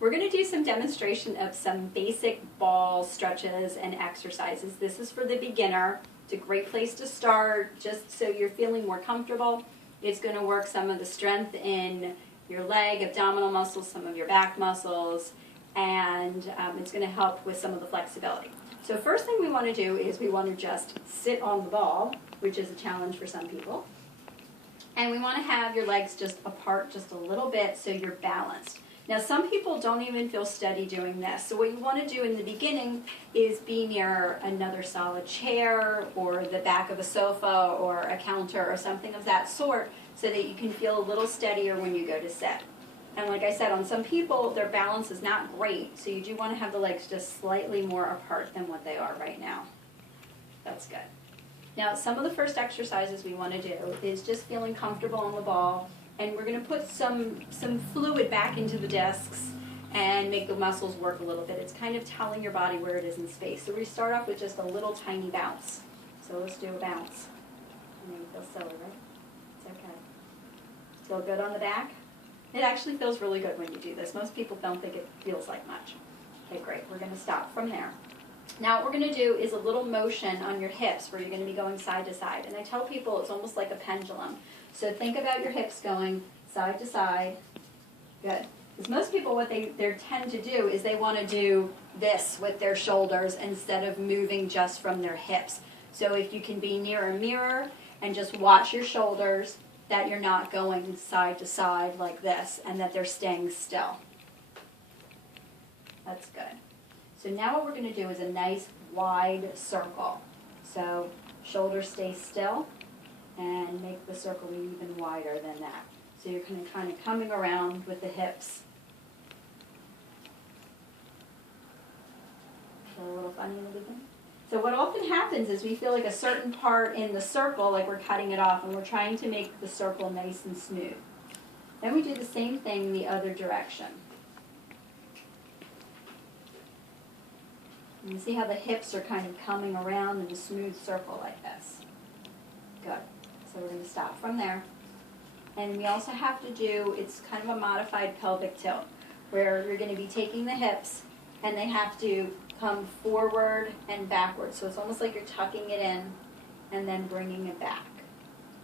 We're going to do some demonstration of some basic ball stretches and exercises. This is for the beginner. It's a great place to start, just so you're feeling more comfortable. It's going to work some of the strength in your leg, abdominal muscles, some of your back muscles, and it's going to help with some of the flexibility. So first thing we want to do is we want to just sit on the ball, which is a challenge for some people. And we want to have your legs just apart just a little bit so you're balanced. Now some people don't even feel steady doing this. So what you want to do in the beginning is be near another solid chair or the back of a sofa or a counter or something of that sort so that you can feel a little steadier when you go to sit. And like I said, on some people their balance is not great, so you do want to have the legs just slightly more apart than what they are right now. That's good. Now some of the first exercises we want to do is just feeling comfortable on the ball. And we're going to put some fluid back into the discs and make the muscles work a little bit. It's kind of telling your body where it is in space. So we start off with just a little tiny bounce. So let's do a bounce. And you feel silly, right? It's okay. Feel good on the back? It actually feels really good when you do this. Most people don't think it feels like much. Okay, great. We're going to stop from there. Now what we're going to do is a little motion on your hips where you're going to be going side to side. And I tell people it's almost like a pendulum. So think about your hips going side to side. Good. Because most people, what they tend to do is they want to do this with their shoulders instead of moving just from their hips. So if you can be near a mirror and just watch your shoulders, that you're not going side to side like this and that they're staying still. That's good. So now what we're going to do is a nice wide circle. So shoulders stay still. And make the circle even wider than that. So you're kind of coming around with the hips. Feel a little funny in the beginning? So what often happens is we feel like a certain part in the circle, like we're cutting it off, and we're trying to make the circle nice and smooth. Then we do the same thing the other direction. And you see how the hips are kind of coming around in a smooth circle like this. Good. So we're going to stop from there. And we also have to do, it's kind of a modified pelvic tilt, where you're going to be taking the hips and they have to come forward and backward. So it's almost like you're tucking it in and then bringing it back.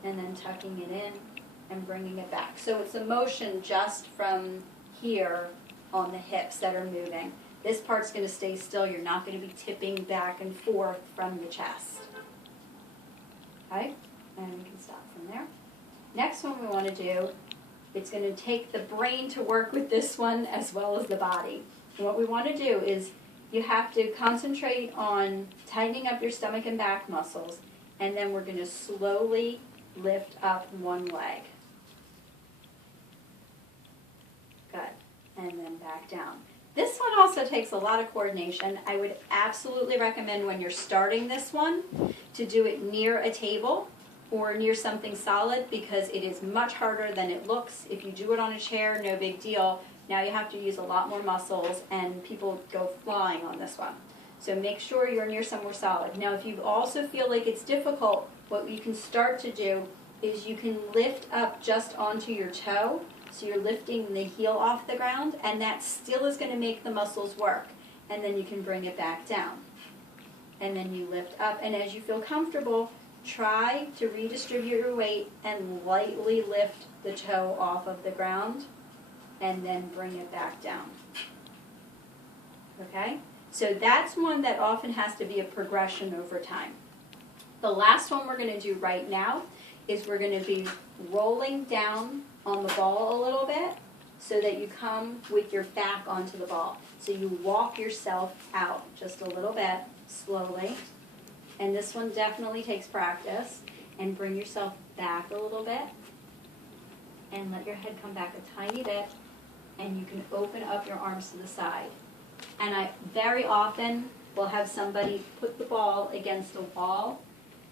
And then tucking it in and bringing it back. So it's a motion just from here on the hips that are moving. This part's going to stay still. You're not going to be tipping back and forth from the chest. Okay? And we can stop from there. Next one we want to do, it's going to take the brain to work with this one as well as the body. And what we want to do is you have to concentrate on tightening up your stomach and back muscles, and then we're going to slowly lift up one leg. Good. And then back down. This one also takes a lot of coordination. I would absolutely recommend when you're starting this one to do it near a table or near something solid, because it is much harder than it looks. If you do it on a chair, no big deal. Now you have to use a lot more muscles, and people go flying on this one. So make sure you're near somewhere solid. Now if you also feel like it's difficult, what you can start to do is you can lift up just onto your toe. So you're lifting the heel off the ground, and that still is going to make the muscles work. And then you can bring it back down. And then you lift up, and as you feel comfortable, try to redistribute your weight and lightly lift the toe off of the ground and then bring it back down. Okay? So that's one that often has to be a progression over time. The last one we're going to do right now is we're going to be rolling down on the ball a little bit so that you come with your back onto the ball. So you walk yourself out just a little bit slowly. And this one definitely takes practice. And bring yourself back a little bit. And let your head come back a tiny bit. And you can open up your arms to the side. And I very often will have somebody put the ball against a wall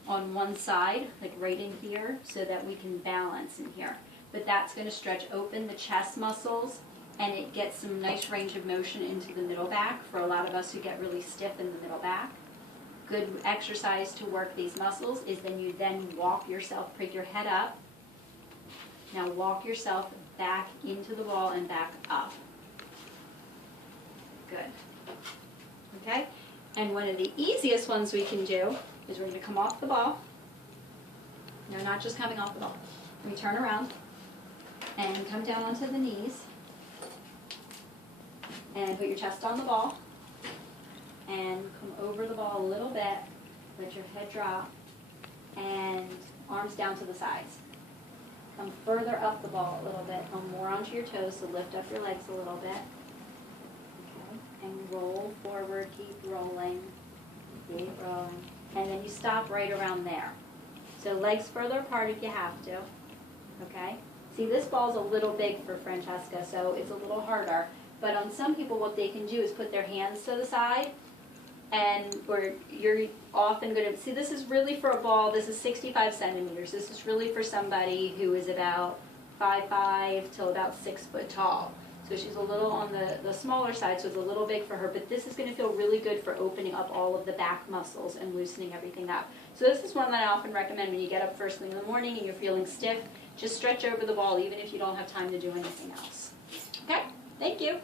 on one side, like right in here, so that we can balance in here. But that's going to stretch open the chest muscles, and it gets some nice range of motion into the middle back for a lot of us who get really stiff in the middle back. Good exercise to work these muscles is then you walk yourself, pick your head up. Now walk yourself back into the ball and back up. And one of the easiest ones we can do is we're going to come off the ball. No, not just coming off the ball. We turn around and come down onto the knees and put your chest on the ball and come over the ball a little bit. Let your head drop and arms down to the sides. Come further up the ball a little bit. Come more onto your toes, so lift up your legs a little bit. Okay. And roll forward, keep rolling, and then you stop right around there. So legs further apart if you have to, okay? See, this ball's a little big for Francesca, so it's a little harder. But on some people, what they can do is put their hands to the side, and where you're often going to, see, this is really for a ball, this is 65 centimeters. This is really for somebody who is about 5'5" till about 6 foot tall. So she's a little on the smaller side, so it's a little big for her, but this is going to feel really good for opening up all of the back muscles and loosening everything up. So this is one that I often recommend when you get up first thing in the morning and you're feeling stiff. Just stretch over the ball even if you don't have time to do anything else. Okay, thank you.